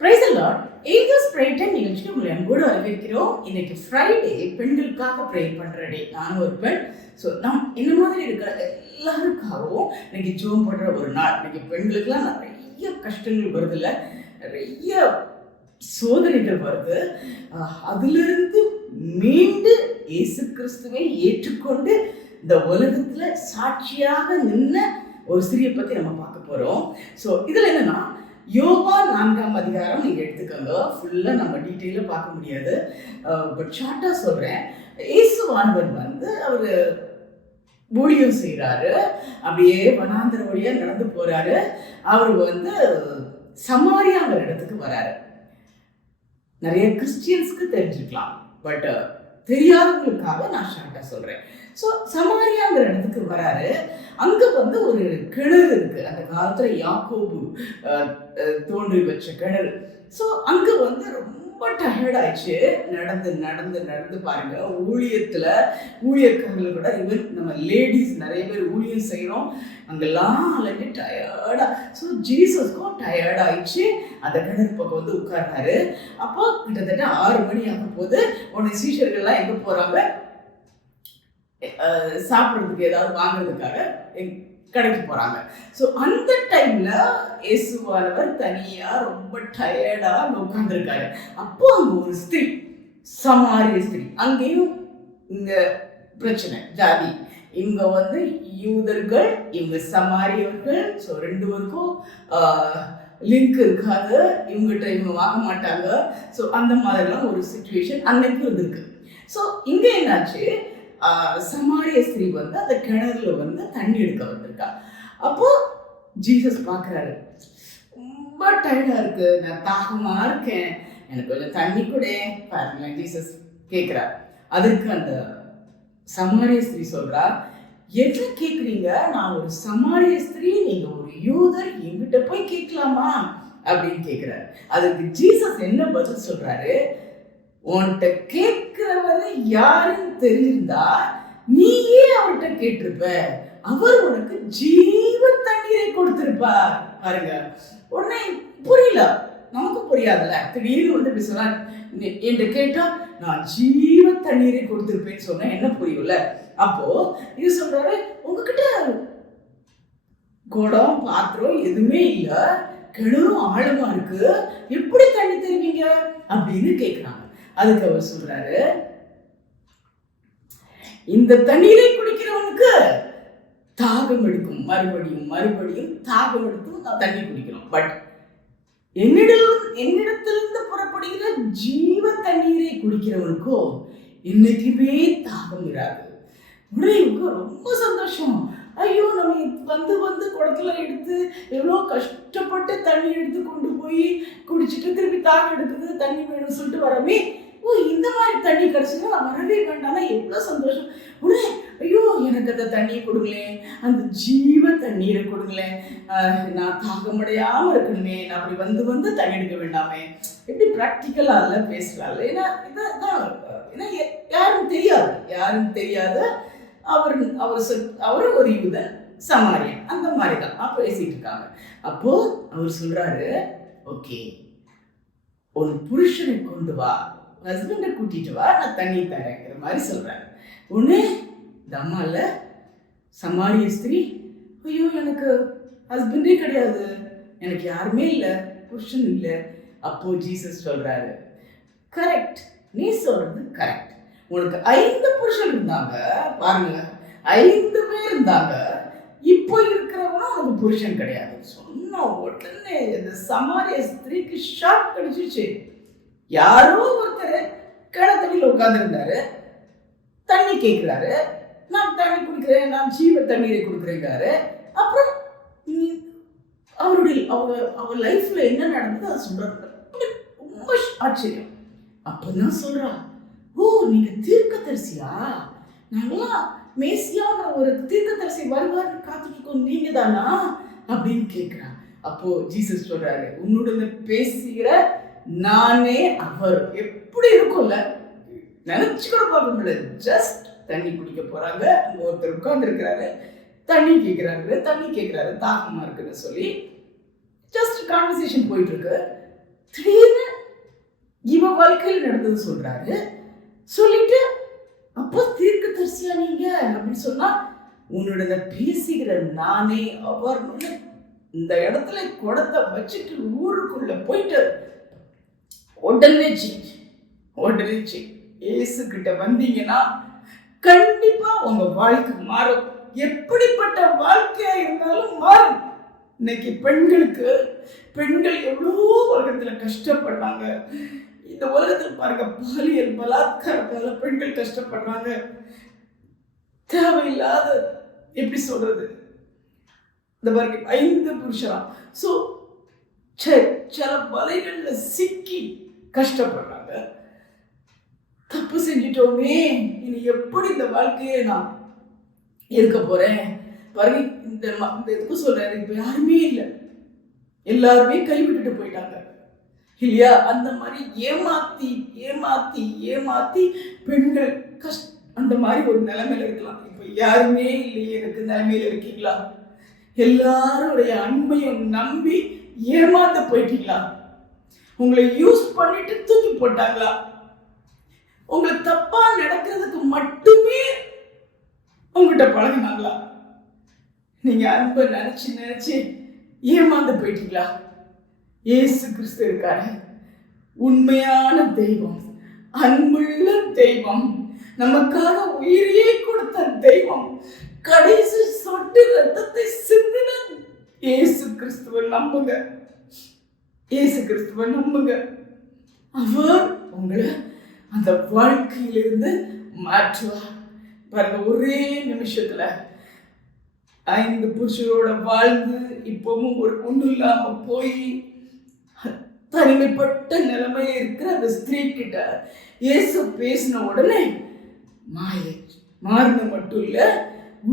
Price the Lord. Angels pray time நிகழ்ச்சிக்கு உங்களை அன்போடு வரவேற்கிறோம். இன்னைக்கு ஃப்ரைடே, பெண்களுக்காக ப்ரே பண்ற டே. நானும் ஒரு பெண். ஸோ நாம் என்ன மாதிரி இருக்கிற எல்லாருக்காகவும் இன்னைக்கு ஜோம் பண்ற ஒரு நாள். இன்னைக்கு பெண்களுக்கெல்லாம் நிறைய கஷ்டங்கள் வருது இல்லை, நிறைய சோதனைகள் வருது. அதிலிருந்து மீண்டு இயேசு கிறிஸ்துவை ஏற்றுக்கொண்டு இந்த உலகத்துல சாட்சியாக நின்ன ஒரு ஸ்திரியை பத்தி நம்ம பார்க்க போறோம். ஸோ இதுல என்னன்னா, யோவான் 4ஆம் அதிகாரம் நீங்கள் எடுத்துக்கோங்க. ஃபுல்லாக நம்ம டீட்டெயிலாக பார்க்க முடியாது, பட் ஷார்ட்டாக சொல்கிறேன். இயேசுவானவர் அவர் ஊழியம் செய்கிறாரு. அப்படியே வனாந்தர வழியாக நடந்து போகிறாரு. அவர் சமாரியாங்கிற இடத்துக்கு வராரு. நிறைய கிறிஸ்டியன்ஸ்க்கு தெரிஞ்சுக்கலாம், பட் தெரியாதவங்களுக்காக நான் ஷார்ட்டாக சொல்கிறேன். ஸோ சமாரியாங்கிற இடத்துக்கு வராரு. அங்கே ஒரு கிணறு இருக்கு. அந்த காலத்தில் யாக்கோபு தோன்றி வச்ச கிணறு. ஸோ அங்கே ரொம்ப டயர்டாயிடுச்சு. நடந்து நடந்து நடந்து பாருங்க. ஊழியக்காரர்கள் கூட, ஈவன் நம்ம லேடிஸ் நிறைய பேர் ஊழியம் செய்கிறோம். அங்கெல்லாம் அலைஞ்சு டயர்டா. ஸோ ஜீசஸ்க்கும் டயர்ட் ஆயிடுச்சு. அந்த கிணறு பக்கம் உட்கார்றாரு. அப்போ கிட்டத்தட்ட 6 மணி ஆகும் போது உடனே சீஷர்கள்லாம் எங்கே போகிறாங்க? சாப்பிட்றதுக்கு ஏதாவது வாங்குறதுக்காக கடைக்கு போகிறாங்க. ஸோ அந்த டைமில் இயேசுவானவர் தனியாக ரொம்ப டயர்டாக அங்கே உட்காந்துருக்காரு. அப்போ அங்கே ஒரு ஸ்திரீ, சமாரிய ஸ்திரீ. அங்கேயும் இங்கே பிரச்சனை, ஜாதி. இவங்க யூதர்கள், இவங்க சமாரியர்கள். ஸோ 2 பேருக்கும் லிங்க் இருக்காது. இவங்க வாங்க மாட்டாங்க. ஸோ அந்த மாதிரிலாம் ஒரு சிச்சுவேஷன் அன்னைக்கு இருந்திருக்கு. ஸோ இங்கே என்னாச்சு, சமாரிய ஸ்திரீ அந்த கிணறுல தண்ணி எடுக்க வந்திருக்கா. அப்போ ஜீசஸ் பார்க்குறாரு, ரொம்ப டயர்டா இருக்கு, நான் தாகமா இருக்கேன், எனக்கு கொஞ்சம் தண்ணி கூட பாருங்க ஜீசஸ் கேட்குறார். அதுக்கு அந்த சமாரிய ஸ்திரீ சொல்றா, என்ன கேட்குறீங்க? நான் ஒரு சமாரிய ஸ்திரீ, நீங்க ஒரு யூதர், என்கிட்ட போய் கேட்கலாமா அப்படின்னு கேட்குறாரு. அதுக்கு ஜீசஸ் என்ன பதில் சொல்றாரு? உன்கிட்ட கேட்கிறவரை யாருன்னு தெரிஞ்சிருந்தா நீயே அவர்கிட்ட கேட்டிருப்ப, அவர் உனக்கு ஜீவ தண்ணீரை கொடுத்திருப்பார். பாருங்க, உடனே புரியல, நமக்கு புரியாதுல்ல. திடீர்னு இப்படி சொன்னா, என்கிட்ட கேட்டா நான் ஜீவ தண்ணீரை கொடுத்திருப்பேன்னு சொன்னா என்ன புரியும்ல? அப்போ இது சொல்றாரு, உங்ககிட்ட குடம் பாத்திரம் எதுவுமே இல்ல, கிணறும் ஆழமா இருக்கு, எப்படி தண்ணி தருவீங்க அப்படின்னு கேட்கிறாங்க. அதுக்கு அவர் சொல்றாரு, இந்த தண்ணீரை குடிக்கிறவனுக்கு தாகம் எடுக்கும், மறுபடியும் மறுபடியும் தாகம் எடுத்து நான் தண்ணி குடிக்கணும். பட் என்னிடத்திலிருந்து புறப்படுகிற ஜீவ தண்ணீரை குடிக்கிறவனுக்கோ என்னைக்குமே தாகம் இராது. ரொம்ப சந்தோஷம். ஐயோ, நம்ம குடத்துல எடுத்து எவ்வளோ கஷ்டப்பட்டு தண்ணி எடுத்து கொண்டு போய் குடிச்சிட்டு திருப்பி தாகம் எடுக்குது, தண்ணி வேணும்னு சொல்லிட்டு வரமே, இந்த மாதிரி தண்ணி கிடைச்சதுன்னா நான் வரவே வேண்டாம்னா எவ்வளோ சந்தோஷம். உடனே ஐயோ, எனக்கு அந்த தண்ணியை கொடுங்களேன், அந்த ஜீவ தண்ணீரை கொடுங்களேன், நான் தாகமடையாமல் இருக்கணுமே, நான் அப்படி தண்ணி எடுக்க வேண்டாமே. எப்படி ப்ராக்டிக்கலாக இல்லை பேசுகிறாள். ஏன்னா யாரும் தெரியாது. அவர் ஒரு யூதன், சமாரியன், அந்த மாதிரி தான் பேசிட்டு இருக்காங்க. அப்போ அவர் சொல்றாரு, ஓகே, ஒரு புருஷனை கொண்டு வா, ஹஸ்பண்டை கூட்டிட்டு வா, நான் தண்ணி தரேங்கிற மாதிரி சொல்றாரு. ஒன்று தம்மால சமாரிய ஸ்திரீ, ஐயோ எனக்கு ஹஸ்பண்டே கிடையாது, எனக்கு யாருமே இல்லை, புருஷன் இல்லை. அப்போ ஜீசஸ் சொல்றாரு, கரெக்ட், நீ சொல்றது கரெக்ட். உனக்கு 5 புருஷன் இருந்தாங்க, பாருங்க, 5 பேர் இருந்தாங்க, இப்போ இருக்கிறவனும் அவனுக்கு புருஷன் கிடையாது. சொன்ன உடனே இந்த சமாரிய ஸ்திரீக்கு ஷாக் கிடைச்சிச்சு. யாரோ ஒருத்தர் கிணத்தடியில் உட்கார்ந்துருந்தாரு, தண்ணி கேட்கிறாரு, நான் தண்ணி குடிக்கிறேன், நான் ஜீவ தண்ணீரை கொடுக்குறேங்கிறாரு. அப்புறம் அவர் லைஃப்ல என்ன நடந்தது அதை சொல்றாரு. ரொம்ப ஆச்சரியம். அப்பதான் சொல்றான், ஓ, நீங்க தீர்க்கதரிசியா? நாங்களாம் மேசியாங்கிற ஒரு தீர்க்கதரிசி வருவார்னு காத்துட்டு இருக்கோம், நீங்க தானா அப்படின்னு கேட்கிறான். அப்போ ஜீசஸ் சொல்றாரு, உன்னுடன் பேசுகிற நானே அவர். எப்படி இருக்கும்ல, நினைச்சு கூட பார்க்க முடியாது. ஜஸ்ட் தண்ணி குடிக்க போறாங்க, அங்க ஒருத்தர் உட்கார்ந்து இருக்கிறாரு, தண்ணி கேட்கிறாரு, தாகமா இருக்குன்னு சொல்லி ஜஸ்ட் கான்வர்சேஷன் போயிட்டு இருக்கு. திடீர்னு இவ வாழ்க்கையில் நடந்தது சொல்றாரு. சொல்லிட்டு அப்போ தீர்க்கதரிசியா நீங்க அப்படின்னு சொன்னா, உன்னோட பேசுகிற நானே அவர் இந்த இடத்துல குடத்தை வச்சுட்டு ஊருக்குள்ள போயிட்டு உடனே இயேசு கிட்ட வந்தீங்கன்னா கண்டிப்பா உங்க வாழ்க்கை மாறும். எப்படிப்பட்ட வாழ்க்கையா இருந்தாலும் மாறும். இன்னைக்கு பெண்கள் எவ்வளோ உலகத்துல கஷ்டப்படுறாங்க. இந்த உலகத்துல பாருங்க, பாலியல் பலாத்காரத்தால பெண்கள் கஷ்டப்படுறாங்க. தேவையில்லாத எப்படி சொல்றது, இந்த பாருங்க 5 புருஷனா. ஸோ சில வலைகள்ல சிக்கி கஷ்டப்படுறாங்க. தப்பு செஞ்சிட்டோமே, இனி எப்படி இந்த வாழ்க்கையை நான் இருக்க போறேன் பாருங்க. இந்த இதுக்கு சொல்றேன், இப்ப யாருமே இல்லை, எல்லாருமே கைவிட்டுட்டு போயிட்டாங்க இல்லையா? அந்த மாதிரி ஏமாத்தி ஏமாத்தி ஏமாத்தி பெண்கள் அந்த மாதிரி ஒரு நிலைமையில இருக்கலாம். இப்ப யாருமே இல்லையே எனக்கு நிலைமையில இருக்கீங்களா? எல்லாருடைய அன்பையும் நம்பி ஏமாந்து போயிட்டீங்களா? உங்களை யூஸ் பண்ணிட்டு தூக்கி போட்டாங்களா? உங்களுக்கு தப்பா நடக்கிறதுக்கு மட்டுமே உங்ககிட்ட பழகினாங்களா? நீங்க அன்பை நினைச்சு ஏமாந்து போயிட்டீங்களா? இயேசு கிறிஸ்து இருக்காரு, உண்மையான தெய்வம், அன்புள்ள தெய்வம், நமக்காக உயிரையே கொடுத்த தெய்வம், கடைசி சொட்டு ரத்தத்தை சிந்தின இயேசு கிறிஸ்துவை நம்புங்க. இயேசு கிறிஸ்துவை நம்புங்க. அவர் உங்களை அந்த வாழ்க்கையிலிருந்து மாற்றுவார். பாருங்க, ஒரே நிமிஷத்துல 5 புருஷரோட வாழ்ந்து இப்பவும் ஒன்றும் இல்லாம போய் தனிமைப்பட்ட நிலைமையில இருக்கிற அந்த ஸ்திரீ கிட்ட இயேசு பேசின உடனே மாறின மட்டும் இல்ல,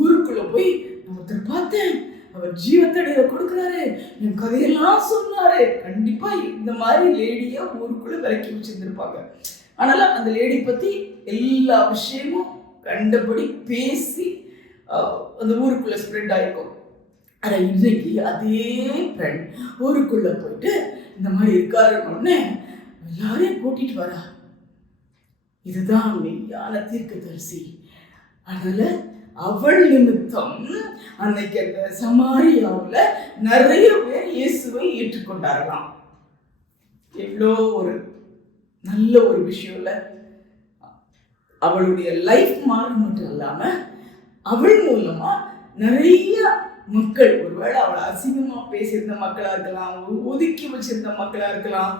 ஊருக்குள்ள போய் ஒருத்தர் பார்த்தேன், அவர் ஜீவத்தடையில கொடுக்குறாரு, என் கதையெல்லாம் சொன்னாரு. கண்டிப்பா இந்த மாதிரி லேடிய ஊருக்குள்ள விலக்கி வச்சிருந்திருப்பாங்க. ஆனால அந்த லேடி பத்தி எல்லா விஷயமும் கண்டபடி பேசி அந்த ஊருக்குள்ள ஸ்ப்ரெட் ஆயிருக்கும். ஆனா இன்னைக்கு அதே ஃப்ரெண்ட் ஊருக்குள்ள போயிட்டு இந்த மாதிரி இருக்காருன்னு எல்லாரையும் கூட்டிட்டு வரா. இதுதான் மெய்யான தீர்க்கதரிசி. அதனால அவள் நிமித்தம் அன்னைக்கு அந்த சமாரியாவுல நிறைய பேர் இயேசுவை ஏற்றுக்கொண்டாரலாம். எவ்வளோ ஒரு நல்ல ஒரு விஷயம் இல்ல? அவளுடைய லைஃப் மாறு மட்டும் இல்லாம அவள் மூலமா நிறைய மக்கள், ஒருவேளை அவளை அசிங்கமா பேசியிருந்த மக்களா இருக்கலாம், ஒதுக்கி வச்சிருந்த மக்களா இருக்கலாம்,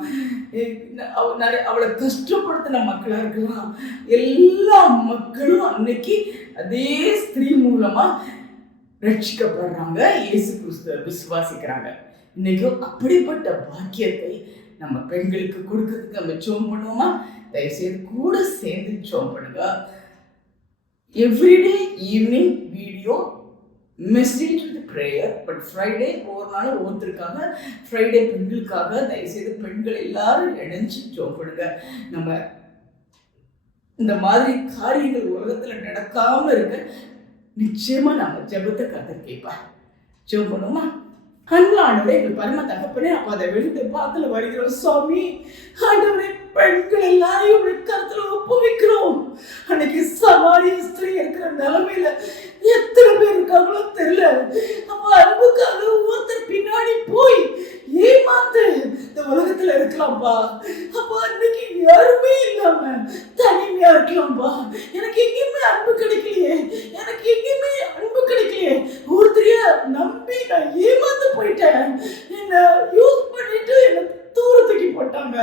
அவளை கஷ்டப்படுத்தின மக்களா இருக்கலாம், எல்லா மக்களும் அன்னைக்கு அதே ஸ்திரீ மூலமா ரட்சிக்கப்படுறாங்க, இயேசு கிறிஸ்துவை விசுவாசிக்கிறாங்க. இன்னைக்கும் அப்படிப்பட்ட பாக்கியத்தை நம்ம பெண்களுக்கு கொடுக்கறதுக்கு நம்ம ஜெபம் பண்ணுவோமா? தயவுசெய்து கூட சேர்ந்து ஜெபம் பண்ணுங்க. Everyday evening video message with prayer. But Friday ஒவ்வொரு நாளும் ஒவ்வொருத்தருக்காக, ஃப்ரைடே பெண்களுக்காக தயவுசெய்து பெண்கள் எல்லாரும் இணைஞ்சு ஜெபம் பண்ணுங்க. நம்ம இந்த மாதிரி காரியங்கள் உலகத்துல நடக்காம இருக்க நிச்சயமா நம்ம ஜெபத்தை கர்த்தர் கேட்பார். ஜெபம் பண்ணுமா? அன்பானவரே, எங்கள் பரம தகப்பனே, அப்ப அதை விழுந்து பாத்துல வருகிறோம் சுவாமி. ஆண்டவரே, பெண்கள் எல்லாரையும் கருத்துல ஒப்புவிக்கிறோம். அன்னைக்கு சமாரிய ஸ்திரீ இருக்கிற நிலைமையில எத்தனை பேர் இருக்காங்களோ தெரியல. அப்ப அன்புக்காக ஒவ்வொருத்தர் பின்னாடி போய் ஏமாந்து இந்த உலகத்துல இருக்கலாம்பா. அப்ப அன்னைக்கு யாருமே இல்லாம தனிமையா இருக்கலாம்பா. எனக்கு எங்கேயுமே அன்பு கிடைக்கலையே, எனக்கு எங்கேயுமே அன்பு கிடைக்கலையே, ஒருத்தரைய நம்பி நான் ஏமாந்து போயிட்டேன், என்ன யூஸ் பண்ணிட்டு என்ன தூரத்துக்கு போட்டாங்க,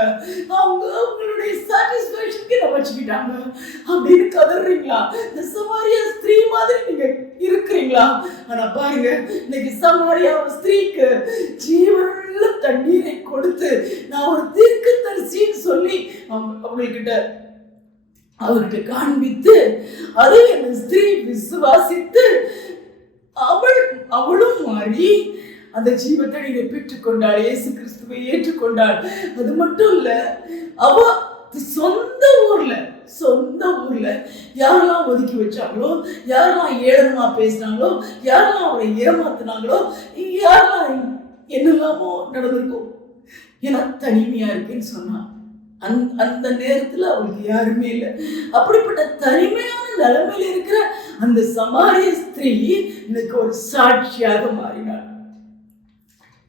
அவங்களுடைய சாட்டிஸ்பேக்ஷனுக்கு என்ன வச்சுக்கிட்டாங்க அப்படின்னு கதறீங்களா? இந்த சமாரியா ஸ்திரீ மாதிரி நீங்க இருக்கிறீங்களா? ஆனா பாருங்க, இன்னைக்கு சமாரியா ஸ்திரீக்கு ஜீவனுள்ள தண்ணீரை கொடுத்து நான் ஒரு தீர்க்கதரிசின்னு சொல்லி அவங்ககிட்ட காண்பித்து அதை அந்த ஸ்திரீ விசுவாசித்து அவளும் மாறி அந்த ஜீவத்தை நீங்க பெற்றுக்கொண்டாள், இயேசு கிறிஸ்துவை ஏற்றுக்கொண்டாள். அது மட்டும் இல்ல, அவ சொந்த ஊர்ல யாரெல்லாம் ஒதுக்கி வச்சாங்களோ, யாரெல்லாம் ஏளனமா பேசினாங்களோ, யாரெல்லாம் அவரை ஏமாத்தினாங்களோ, யாரெல்லாம் என்னெல்லாமோ நடந்திருக்கும், ஏன்னா தனிமையா இருக்குன்னு சொன்னான். அந்த நேரத்துல அவளுக்கு யாருமே இல்லை. அப்படிப்பட்ட தனிமையான நிலைமையில இருக்கிற அந்த சமாரிய ஸ்திரீ இன்னைக்கு ஒரு சாட்சியாக மாறினாள்.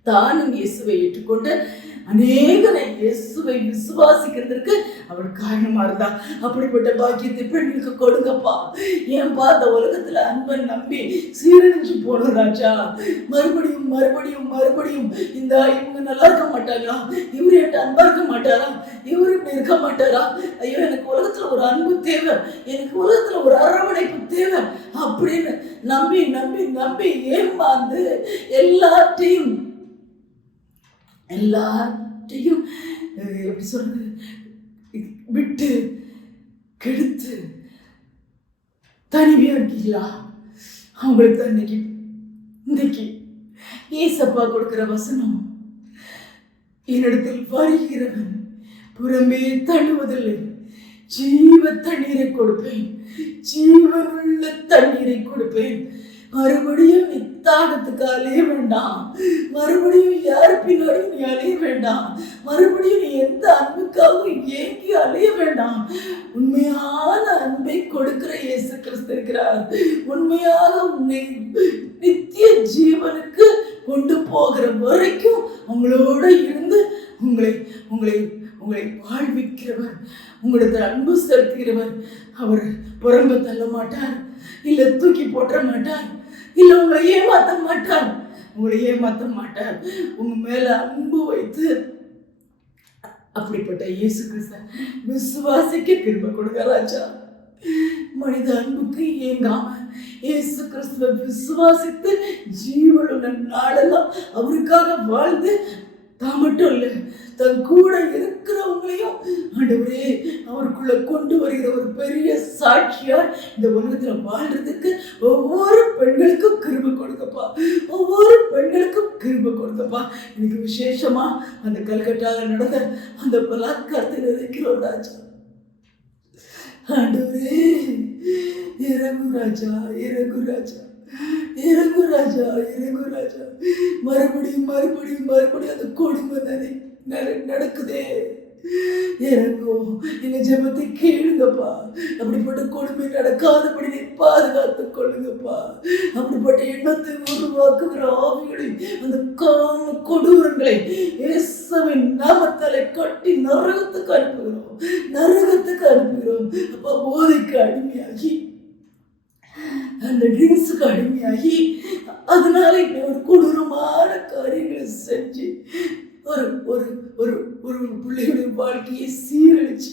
தானும் இயேசுவை ஏற்றுக்கொண்டு அநேகரை இயேசுவை விசுவாசிக்கிறதுக்கு அவள் காரணமா இருந்தா. அப்படிப்பட்ட பாக்கியத்தை பெண்களுக்கு கொடுங்கப்பா. ஏன்பா இந்த உலகத்துல அன்பை நம்பி சீரழிஞ்சு போன ராஜா, மறுபடியும் மறுபடியும் மறுபடியும் இந்த இவங்க நல்லா இருக்க மாட்டாங்களா, இவரு என்கிட்ட அன்பா இருக்க மாட்டாரா, இவரு இப்படி இருக்க மாட்டாரா, ஐயோ எனக்கு உலகத்துல ஒரு அன்பு தேவை, எனக்கு உலகத்துல ஒரு அரவணைப்பு தேவை அப்படின்னு நம்பி நம்பி நம்பி ஏமாந்து எல்லாத்தையும் எப்படி சொல்றது விட்டு கெடுத்து தனிமையா இருக்கீங்களா? அவங்களுக்கு தான் இன்னைக்கு ஏசப்பா கொடுக்கிற வசனம், என்னிடத்தில் வருகிறவன் புறமே தள்ளுவதில்லை, ஜீவ தண்ணீரை கொடுப்பேன், ஜீவனுள்ள தண்ணீரை கொடுப்பேன். மறுபடியும் நீ தாகத்துக்கு அலைய வேண்டாம், மறுபடியும் யார் பின்னாடி நீ அலைய வேண்டாம், மறுபடியும் நீ எந்த அன்புக்காகவும் ஏங்கி அலைய வேண்டாம். உண்மையான அன்பை கொடுக்கிற இயேசு கிறிஸ்து இருக்கிறார். உண்மையாக உன்னை நித்திய ஜீவனுக்கு கொண்டு போகிற வரைக்கும் உங்களோட இருந்து உங்களை உங்களை உங்களை வாழ்விக்கிறவர், உங்களுக்கு அன்பு செலுத்துகிறவர். அவர் புறம்ப தள்ள மாட்டார், இல்ல தூக்கி போட்ட மாட்டார், இல்ல உங்களை ஏமாத்த மாட்டார், உங்களை ஏமாத்த மாட்டார். உங்க மேல அன்பு வைத்து அப்படிப்பட்ட இயேசு கிறிஸ்து விசுவாசிக்க கிருபை கொடுங்க ராஜா. மனித அன்புக்கு ஏங்காம இயேசு கிறிஸ்துவ விசுவாசித்து ஜீவனுள்ள நாளெல்லாம் அவருக்காக வாழ்ந்து தான் மட்டும் இல்ல, தன் கூட இருக்கிறவங்களையும் ஆண்டவரே அவருக்குள்ள கொண்டு வருகிற ஒரு பெரிய சாட்சியா இந்த உலகத்துல வாழ்றதுக்கு ஒவ்வொரு பெண்களுக்கும் கிருபை கொடுக்கப்பா, ஒவ்வொரு பெண்களுக்கும் கிருபை கொடுக்கப்பா. இன்னைக்கு விசேஷமா அந்த கல்கட்டால நடந்த அந்த பலாத்காரத்தை நினைக்கிறோம் ராஜா. ஆண்டவரே இறங்கு ராஜா, இறங்கு ராஜா, இறங்கு ராஜா, இறங்கு ராஜா. மறுபடியும் மறுபடியும் மறுபடியும் அந்த கொடுமை நடக்குதே, இறங்கும். எங்க ஜெபத்தை கேளுங்கப்பா. அப்படிப்பட்ட கொடுமை நடக்காதபடி நீ பாதுகாத்துக் கொள்ளுங்கப்பா. அப்படிப்பட்ட எண்ணத்தை உருவாக்குகிற ஆவிகளை, அந்த காம கொடூரங்களை இயேசுவின் நாமத்தாலே கட்டி நரகத்துக்கு அனுப்புகிறோம், நரகத்துக்கு அனுப்புகிறோம். அப்பா போதைக்கு அடிமையாகி, அந்த ட்ரிங்க்ஸுக்கு அடிமையாகி, அதனால ஒரு கொடூரமான காரியங்களை செஞ்சு ஒரு ஒரு ஒரு ஒரு பிள்ளைகளுடைய வாழ்க்கையை சீரழிச்சு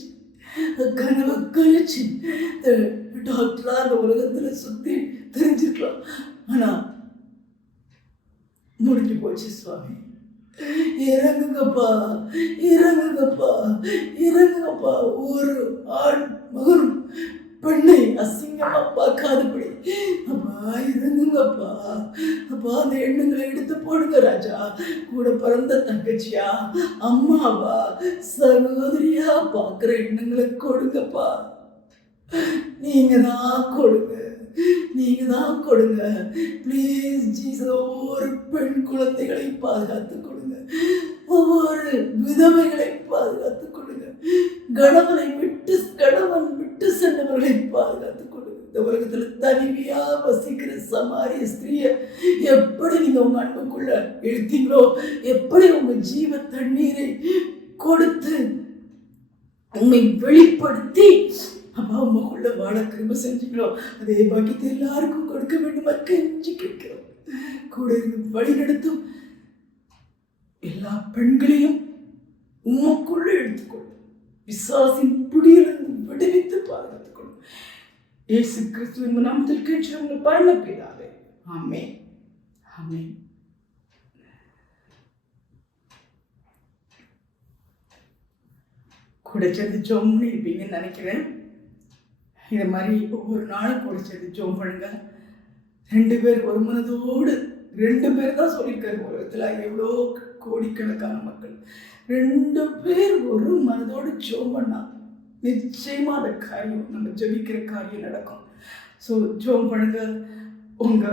கனவு கழிச்சு டாக்டரா அந்த உலகத்துல சுத்தி தெரிஞ்சிருக்கலாம். ஆனா முடிஞ்சு போச்சு சுவாமி. இறங்குங்கப்பா, இறங்குங்கப்பா, இறங்குங்கப்பா. ஒரு ஆண் மகனும் பெண்ணை அசிங்கமா பார்க்காதபடி அப்பா இறங்குங்கப்பா. அப்பா அந்த எண்ணங்களை எடுத்து போடுங்க ராஜா. கூட பிறந்த தங்கச்சியா, அம்மாவா, சகோதரியா பார்க்கிற எண்ணங்களை கொடுங்கப்பா. நீங்க தான் கொடுங்க, நீங்க தான் கொடுங்க. பிளீஸ் ஜீசஸ், ஒவ்வொரு பெண் குழந்தைகளை பாதுகாத்து கொடுங்க, ஒவ்வொரு விதவைகளை பாதுகாத்து கொடுங்க, கணவன் விட்டு சென்றவர்களை பாதுகாத்து கொடுங்க. இந்த உலகத்துல தனிமையா வசிக்கிற சமாரிய ஸ்திரீய எப்படி நீங்க உங்க அன்புக்குள்ள எழுத்தீங்களோ, எப்படி உங்க ஜீவ தண்ணீரை கொடுத்து உண்மை வெளிப்படுத்தி அப்பா உங்களுக்குள்ள வாழ கிருபை செஞ்சீங்களோ, அதே பாக்கியத்தை எல்லாருக்கும் கொடுக்க வேண்டும் கெஞ்சி கேட்கிறோம். கூட இருந்து வழி நடத்தும் எல்லா பெண்களையும் உமக்குள்ள எடுத்துக்கொள்ளும், விசுவாசின் பிடியிலிருந்து விடுவித்து பாதுகாத்துக் கொள்ளும். இயேசு கிறிஸ்துவின் நாமத்தில் கேட்கிறோம் பரமபிதாவே, ஆமென், ஆமென். கூட சேர்ந்து ஜோம் இருப்பீங்கன்னு நினைக்கிறேன். இது மாதிரி ஒவ்வொரு நாளும் கூட சேர்ந்து ஜோம் பண்ணுங்க. 2 பேர் ஒரு மனதோடு, 2 பேர் தான் சொல்லியிருக்காரு. உலகத்துல எவ்வளோ கோடிக்கணக்கான மக்கள், 2 பேர் ஒரு மனதோடு ஜோம் பண்ணா நிச்சயமா அந்த காரியம், நம்ம ஜெபிக்கிற காரியம் நடக்கும். ஸோ ஜோம் பண்ணுங்க. உங்க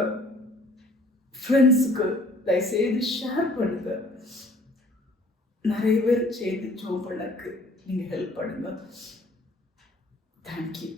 ஃப்ரெண்ட்ஸுக்கு தயவுசெய்து ஷேர் பண்ணுங்க. நிறைய பேர் சேர்ந்து ஜோம் பண்ணக்கு நீங்கள் ஹெல்ப் பண்ணுங்க. தேங்க்யூ.